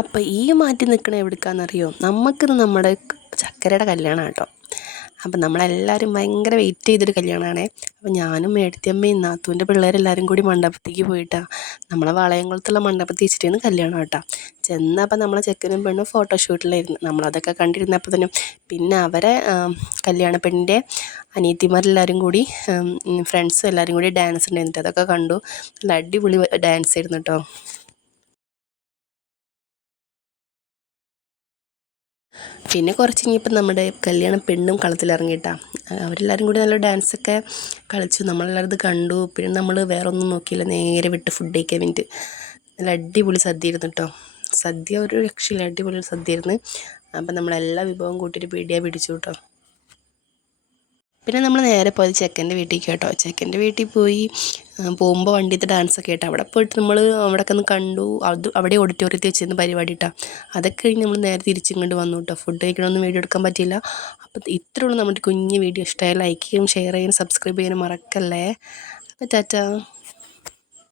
അപ്പോൾ ഈ മാറ്റി നിൽക്കണ എവിടേക്കാണെന്നറിയോ? നമുക്കിന്ന് നമ്മുടെ ചക്കരയുടെ കല്യാണം കേട്ടോ. അപ്പം നമ്മളെല്ലാവരും ഭയങ്കര വെയിറ്റ് ചെയ്തൊരു കല്യാണമാണേ. അപ്പം ഞാനും ഏടത്തിയമ്മയും നാത്തൂൻ്റെ പിള്ളേരെല്ലാവരും കൂടി മണ്ഡപത്തേക്ക് പോയിട്ടാണ്. നമ്മളെ വളയംകുളത്തുള്ള മണ്ഡപത്തിൽ വെച്ചിട്ടാണ് കല്യാണം കേട്ടോ. ചെന്നപ്പോൾ നമ്മളെ ചെക്കനും പെണ്ണും ഫോട്ടോഷൂട്ടിലായിരുന്നു. നമ്മളതൊക്കെ കണ്ടിരുന്നപ്പോൾ തന്നെ പിന്നെ അവരെ കല്യാണ പെണ്ണിൻ്റെ അനിയത്തിമാരെല്ലാവരും കൂടി ഫ്രണ്ട്സും എല്ലാവരും കൂടി ഡാൻസ് ഉണ്ടായിരുന്നു. അതൊക്കെ കണ്ടു. നല്ല അടിപൊളി ഡാൻസ് ആയിരുന്നു കേട്ടോ. പിന്നെ കുറച്ച് കഴിഞ്ഞപ്പോൾ നമ്മുടെ കല്യാണം പെണ്ണും കളത്തിലിറങ്ങിയിട്ടാണ്. അവരെല്ലാവരും കൂടി നല്ല ഡാൻസൊക്കെ കളിച്ചു. നമ്മളെല്ലാവരും ഇത് കണ്ടു. പിന്നെ നമ്മൾ വേറെ ഒന്നും നോക്കിയില്ല, നേരെ വിട്ട് ഫുഡ് കഴിക്കാൻ വേണ്ടിയിട്ട്. നല്ല അടിപൊളി സദ്യ ആയിരുന്നു കേട്ടോ. സദ്യ ഒരു രക്ഷയില്ല, അടിപൊളി സദ്യ ആയിരുന്നു. അപ്പം നമ്മളെല്ലാ വിഭവം കൂട്ടിയിട്ട് പിടിച്ചു കേട്ടോ. പിന്നെ നമ്മൾ നേരെ പോയത് ചെക്കൻ്റെ വീട്ടിലേക്ക് കേട്ടോ. ചെക്കൻ്റെ വീട്ടിൽ പോയി പോകുമ്പോൾ വണ്ടിയത്തെ ഡാൻസൊക്കെ കേട്ടോ. അവിടെ പോയിട്ട് നമ്മൾ അവിടെയൊക്കെ ഒന്ന് കണ്ടു. അവിടെ ഓഡിറ്റോറിയത്തിൽ വെച്ചിരുന്ന പരിപാടി കേട്ടോ. അതൊക്കെ കഴിഞ്ഞ് നമ്മൾ നേരെ തിരിച്ചിങ്ങോട്ട് വന്നു കേട്ടോ. ഫുഡ് കഴിക്കണമൊന്നും വീഡിയോ എടുക്കാൻ പറ്റിയില്ല. അപ്പോൾ ഇത്രയേ ഉള്ളൂ നമ്മുടെ കുഞ്ഞ് വീഡിയോ. ഇഷ്ടമായി ലൈക്ക് ചെയ്യും, ഷെയർ ചെയ്യും, സബ്സ്ക്രൈബ് ചെയ്യാനും മറക്കല്ലേ. അപ്പോൾ ടാറ്റാ.